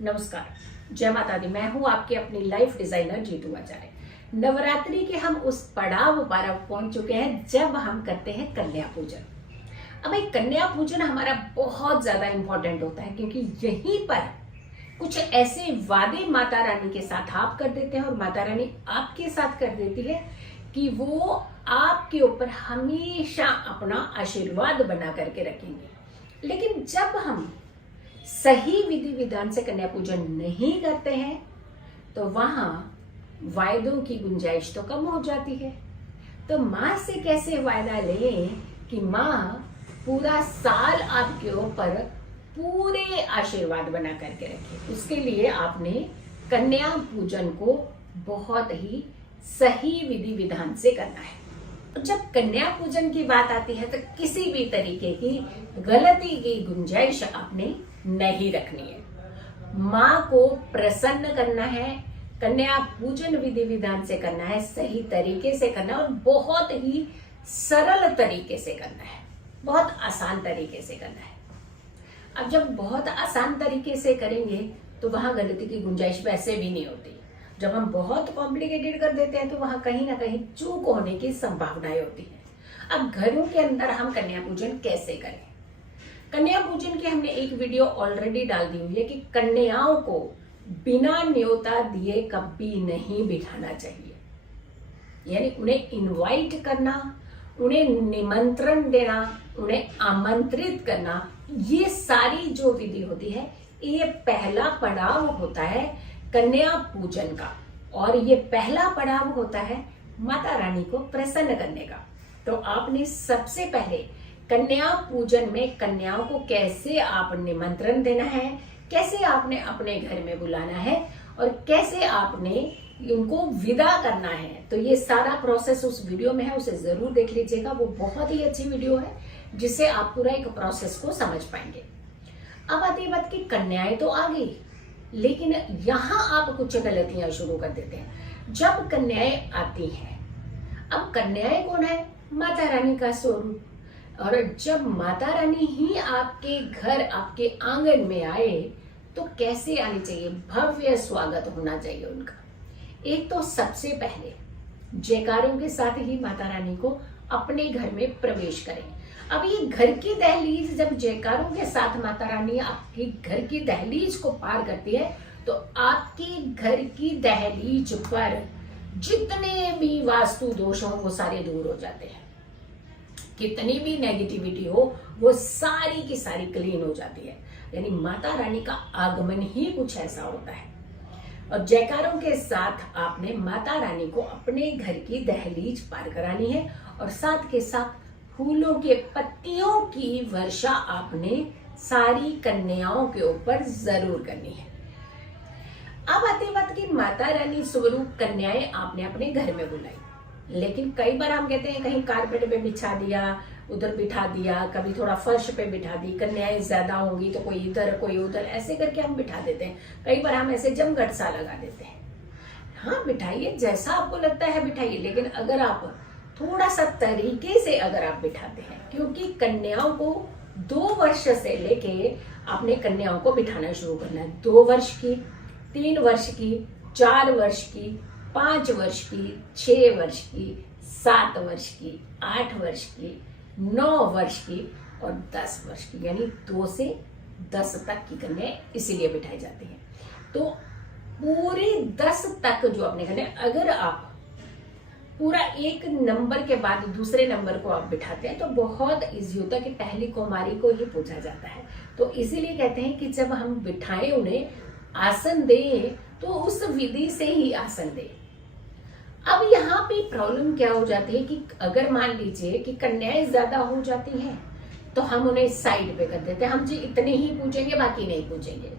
नमस्कार, जय माता दी। मैं हूं आपकी अपनी लाइफ डिजाइनर जीतू आचार्य। नवरात्रि के हम उस पड़ाव पर पहुंच चुके हैं जब हम करते हैं कन्या पूजन। अब एक कन्या पूजन हमारा बहुत ज्यादा इंपॉर्टेंट होता है क्योंकि यहीं पर कुछ ऐसे वादे माता रानी के साथ आप कर देते हैं और माता रानी आपके साथ कर देती है कि वो आपके ऊपर हमेशा अपना आशीर्वाद बना करके रखेंगे। लेकिन जब हम सही विधि विधान से कन्या पूजन नहीं करते हैं तो वहां वायदों की गुंजाइश तो कम हो जाती है। तो माँ से कैसे वायदा लें कि माँ पूरा साल आपके ऊपर पूरे आशीर्वाद बना करके रखे। उसके लिए आपने कन्या पूजन को बहुत ही सही विधि विधान से करना है। जब कन्या पूजन की बात आती है तो किसी भी तरीके की गलती की गुंजाइश आपने नहीं रखनी है। माँ को प्रसन्न करना है, कन्या पूजन विधि विधान से करना है, सही तरीके से करना है और बहुत ही सरल तरीके से करना है, बहुत आसान तरीके से करना है। अब जब बहुत आसान तरीके से करेंगे तो वहां गलती की गुंजाइश वैसे भी नहीं होती। जब हम बहुत कॉम्प्लिकेटेड कर देते हैं तो वहां कहीं ना कहीं चूक होने की संभावनाएं होती है। अब घरों के अंदर हम कन्या पूजन कैसे करें? कन्या पूजन की हमने एक वीडियो ऑलरेडी डाल दी हुई है कि कन्याओं को बिना न्योता दिए कभी नहीं बिठाना चाहिए। यानी उन्हें इनवाइट करना, उन्हें निमंत्रण देना, उन्हें आमंत्रित करना, ये सारी जो विधि होती है ये पहला पड़ाव होता है कन्या पूजन का। और ये पहला पड़ाव होता है माता रानी को प्रसन्न करने का। तो आपने सबसे पहले कन्या पूजन में कन्याओं को कैसे आप निमंत्रण देना है, कैसे आपने अपने घर में बुलाना है और कैसे आपने उनको विदा करना है, तो ये सारा प्रोसेस उस वीडियो में है, उसे जरूर देख लीजिएगा। वो बहुत ही अच्छी वीडियो है जिससे आप पूरा एक प्रोसेस को समझ पाएंगे। अब आती है बात कि कन्याएं तो आ गई, लेकिन यहाँ आप कुछ गलतियां शुरू कर देते हैं। जब कन्याएं आती हैं, अब कन्याएं कौन है? माता रानी का स्वरूप। और जब माता रानी ही आपके घर, आपके आंगन में आए तो कैसे आनी चाहिए? भव्य स्वागत होना चाहिए उनका। एक तो सबसे पहले जयकारों के साथ ही माता रानी को अपने घर में प्रवेश करें। अब ये घर की दहलीज, जब जयकारों के साथ माता रानी आपके घर की दहलीज को पार करती है तो आपके घर की दहलीज पर जितने भी वास्तु दोष हो वो सारे दूर हो जाते हैं। कितनी भी नेगेटिविटी हो वो सारी की सारी क्लीन हो जाती है। यानी माता रानी का आगमन ही कुछ ऐसा होता है। और जयकारों के साथ आपने माता रानी को अपने घर की दहलीज पार करानी है और साथ के साथ फूलों के पत्तियों की वर्षा आपने सारी कन्याओं के ऊपर जरूर करनी है। अब आती बात की माता रानी स्वरूप कन्याएं आपने अपने घर में बुलाई, लेकिन कई बार हम कहते हैं कहीं कारपेट पे बिछा दिया, उधर बिठा दिया, कभी थोड़ा फर्श पे बिठा दी। कन्याएं ज्यादा होंगी तो कोई इधर कोई उधर, ऐसे करके हम बिठा देते हैं। कई बार हम ऐसे जमघट सा लगा देते हैं। हाँ, बिठाइए, जैसा आपको लगता है बिठाइए, लेकिन अगर आप थोड़ा सा तरीके से अगर आप बिठाते हैं, क्योंकि कन्याओं को 2 वर्ष से लेके आपने कन्याओं को बिठाना शुरू करना है। 2 वर्ष की, 3 वर्ष की, 4 वर्ष की, 5 वर्ष की, 6 वर्ष की, 7 वर्ष की, 8 वर्ष की, 9 वर्ष की और 10 वर्ष की। यानी 2 से 10 तक की कन्याएं इसीलिए बिठाई जाती हैं। तो पूरे 10 तक जो आपने कन्या, अगर आप पूरा एक नंबर के बाद दूसरे नंबर को आप बिठाते हैं तो बहुत इजी होता है कि पहली कुमारी को ही पूछा जाता है। तो इसीलिए कहते हैं कि जब हम बिठाएं, उन्हें आसन दें तो उस विधि से ही आसन दें। अब यहाँ पे प्रॉब्लम क्या हो जाती है कि अगर मान लीजिए कि कन्याएं ज्यादा हो जाती हैं तो हम उन्हें साइड पे कर देते हैं। हम जी इतने ही पूछेंगे, बाकी नहीं पूछेंगे।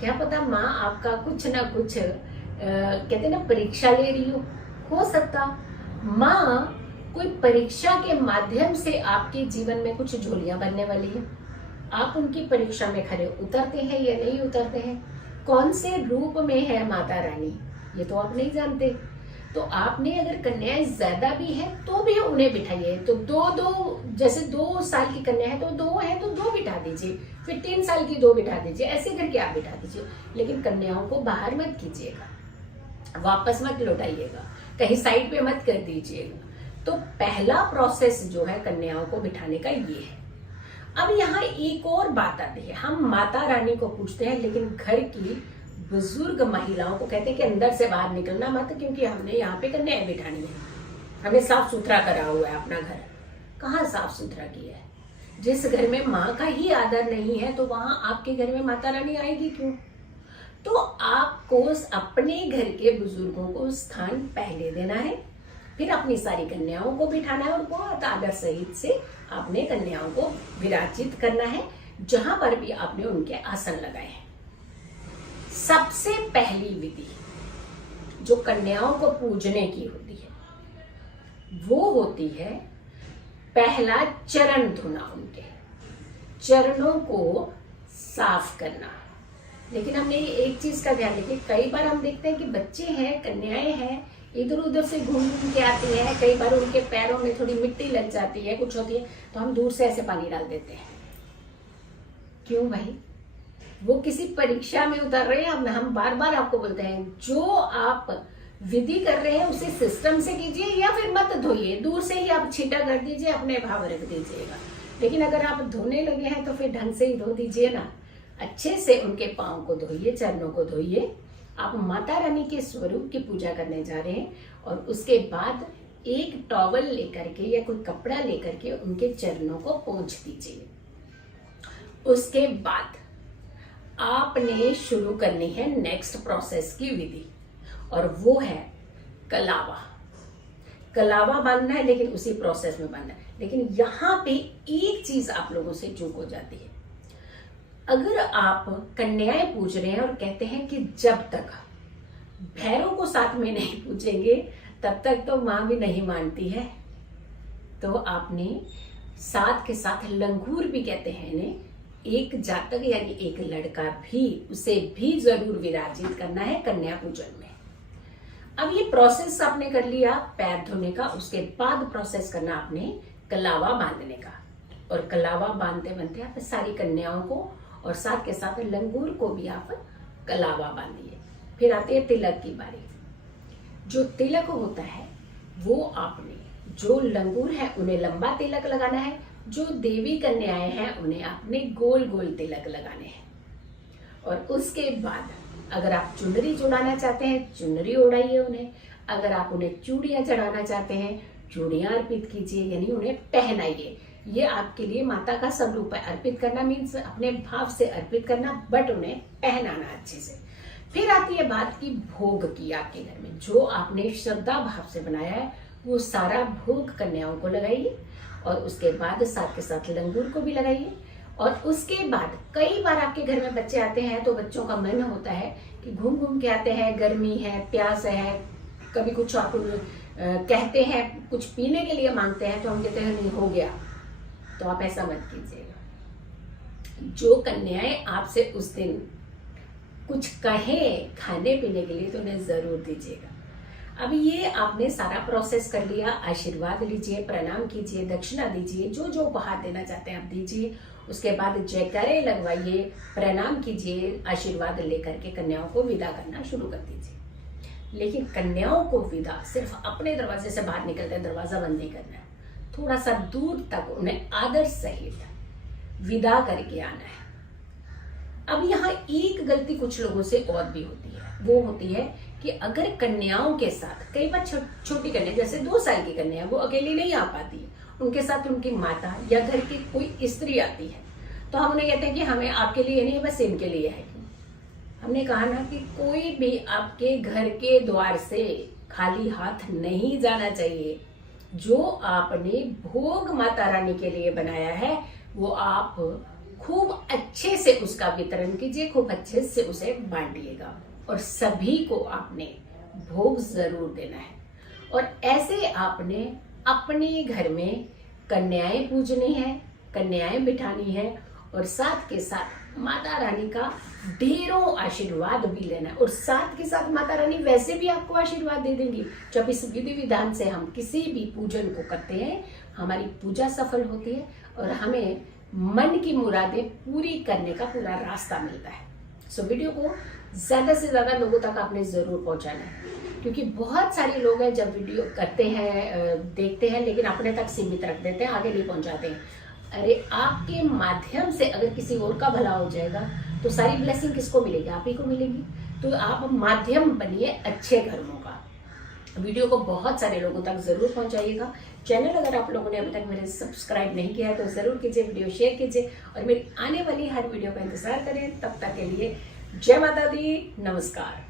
क्या पता माँ आपका कुछ ना कुछ कहते ना परीक्षा ले रही हो सकता माँ कोई परीक्षा के माध्यम से आपके जीवन में कुछ झोलियां बनने वाली है। आप उनकी परीक्षा में खरे उतरते हैं या नहीं उतरते हैं, कौन से रूप में है माता रानी, ये तो आप नहीं जानते। तो आपने अगर कन्याएं ज्यादा भी हैं तो भी उन्हें बिठाइए। तो दो दो, जैसे 2 साल की कन्या है तो 2 है तो 2 बिठा दीजिए, फिर 3 साल की 2 बिठा दीजिए, ऐसे करके आप बिठा दीजिए। लेकिन कन्याओं को बाहर मत कीजिएगा, वापस मत लौटाइएगा, कहीं साइड पे मत कर दीजिएगा। तो पहला प्रोसेस जो है कन्याओं को बिठाने का ये है। अब यहाँ एक और बात आती है, हम माता रानी को पूछते हैं लेकिन घर की बुजुर्ग महिलाओं को कहते हैं कि अंदर से बाहर निकलना मत, क्योंकि हमने यहाँ पे कन्याएं बिठानी है, हमने साफ सुथरा करा हुआ है अपना घर। कहाँ साफ सुथरा किया है? जिस घर में माँ का ही आदर नहीं है तो वहां आपके घर में माता रानी आएगी क्यों? तो आपको अपने घर के बुजुर्गों को स्थान पहले देना है, फिर अपनी सारी कन्याओं को बिठाना है और बहुत आदर सहित से आपने कन्याओं को विराजित करना है जहां पर भी आपने उनके आसन लगाए हैं। सबसे पहली विधि जो कन्याओं को पूजने की होती है वो होती है पहला चरण धोना, उनके चरणों को साफ करना। लेकिन हमने एक चीज का ध्यान रखिए, कई बार हम देखते हैं कि बच्चे हैं, कन्याएं हैं, इधर उधर से घूम घूम के आती है, कई बार उनके पैरों में थोड़ी मिट्टी लग जाती है, कुछ होती है, तो हम दूर से ऐसे पानी डाल देते हैं। क्यों भाई? वो किसी परीक्षा में उतर रहे हैं। हम बार बार आपको बोलते हैं जो आप विधि कर रहे हैं उसे सिस्टम से कीजिए या फिर मत धोइए, दूर से ही आप छींटा कर दीजिए, अपने भाव रख दीजिएगा। लेकिन अगर आप धोने लगे हैं तो फिर ढंग से ही धो दीजिए ना, अच्छे से उनके पाँव को धोइए, चरणों को धोइए। आप माता रानी के स्वरूप की पूजा करने जा रहे हैं और उसके बाद एक टॉवल लेकर के या कोई कपड़ा लेकर के उनके चरणों को पोंछ दीजिए। उसके बाद आपने शुरू करनी है नेक्स्ट प्रोसेस की विधि और वो है कलावा। कलावा बांधना है, लेकिन उसी प्रोसेस में बांधना है। लेकिन यहाँ पे एक चीज आप लोगों से चूक हो जाती है। अगर आप कन्याएं पूज रहे हैं और कहते हैं कि जब तक भैरव को साथ में नहीं पूजेंगे तब तक तो माँ भी नहीं मानती है, तो आपने साथ के साथ लंगूर भी कहते हैं इन्हें, एक जातक यानी एक लड़का भी, उसे भी जरूर विराजित करना है कन्या पूजन में। अब ये प्रोसेस आपने कर लिया पैर धोने का, उसके बाद प्रोसेस करना आपने कलावा बांधने का। और कलावा बांधते बांधते आप सारी कन्याओं को और साथ के साथ लंगूर को भी आप कलावा बांधिए। फिर आती है तिलक की बारी। जो तिलक होता है वो आपने, जो लंगूर है उन्हें लंबा तिलक लगाना है, जो देवी कन्याएं हैं उन्हें आपने गोल गोल तिलक लगाने हैं। और उसके बाद अगर आप चुनरी चढ़ाना चाहते हैं चुनरी ओढ़ाइए उन्हें, अगर आप उन्हें चूड़ियां चढ़ाना चाहते हैं चूड़ियां अर्पित कीजिए, यानी उन्हें पहनाइए। ये आपके लिए माता का स्वरूप है। अर्पित करना मीन्स अपने भाव से अर्पित करना, बट उन्हें पहनाना अच्छे से। फिर आती है बात की भोग की। आपके घर में जो आपने श्रद्धा भाव से बनाया है वो सारा भोग कन्याओं को लगाइए और उसके बाद साथ के साथ लंगूर को भी लगाइए। और उसके बाद कई बार आपके घर में बच्चे आते हैं तो बच्चों का मन होता है कि घूम घूम के आते हैं, गर्मी है, प्यास है, कभी कुछ आप कहते हैं, कुछ पीने के लिए मांगते हैं तो हम कहते हैं नहीं हो गया। तो आप ऐसा मत कीजिएगा। जो कन्याएं आपसे उस दिन कुछ कहें खाने पीने के लिए तो उन्हें जरूर दीजिएगा। अब ये आपने सारा प्रोसेस कर लिया, आशीर्वाद लीजिए, प्रणाम कीजिए, दक्षिणा दीजिए, जो जो उपहार देना चाहते हैं आप दीजिए। उसके बाद जयकारे लगवाइए, प्रणाम कीजिए, आशीर्वाद लेकर के कन्याओं को विदा करना शुरू कर दीजिए। लेकिन कन्याओं को विदा सिर्फ अपने दरवाजे से बाहर निकलते दरवाजा बंद नहीं करना है, थोड़ा सा दूर तक उन्हें आदर सहित विदा करके आना है। अब यहाँ एक गलती कुछ लोगों से और भी होती है, वो होती है कि अगर कन्याओं के साथ कई बार छोटी कन्या जैसे 2 साल की कन्या वो अकेली नहीं आ पाती, उनके साथ उनकी माता या घर की कोई स्त्री आती है, तो हम उन्हें कहते हैं कि हमें आपके लिए नहीं है, बस इनके लिए है। हमने कहा ना कि कोई भी आपके घर के द्वार से खाली हाथ नहीं जाना चाहिए। जो आपने भोग माता रानी के लिए बनाया है वो आप खूब अच्छे से उसका वितरण कीजिए, खूब अच्छे से उसे बांटिएगा और सभी को आपने भोग जरूर देना है। और ऐसे आपने अपने घर में कन्याएं पूजनी है, कन्याएं बिठानी है और साथ के साथ माता रानी का ढेरों आशीर्वाद भी लेना है। और साथ के साथ माता रानी वैसे भी आपको आशीर्वाद दे देंगी। जब इस विधि विधान से हम किसी भी पूजन को करते हैं, हमारी पूजा सफल होती है और हमें मन की मुरादें पूरी करने का पूरा रास्ता मिलता है। सो वीडियो को ज्यादा से ज्यादा लोगों तक आपने जरूर पहुंचाना है, क्योंकि बहुत सारे लोग हैं जब वीडियो करते हैं, देखते हैं, लेकिन अपने तक सीमित रख देते हैं, आगे नहीं पहुंचाते हैं। अरे आपके माध्यम से अगर किसी और का भला हो जाएगा तो सारी ब्लेसिंग किसको मिलेगी? आप ही को मिलेगी। तो आप माध्यम बनिए अच्छे कर्मों का। वीडियो को बहुत सारे लोगों तक जरूर पहुंचाइएगा। चैनल अगर आप लोगों ने अभी तक मेरे सब्सक्राइब नहीं किया है तो जरूर कीजिए, वीडियो शेयर कीजिए और मेरी आने वाली हर वीडियो का इंतजार करें। तब तक के लिए जय माता दी, नमस्कार।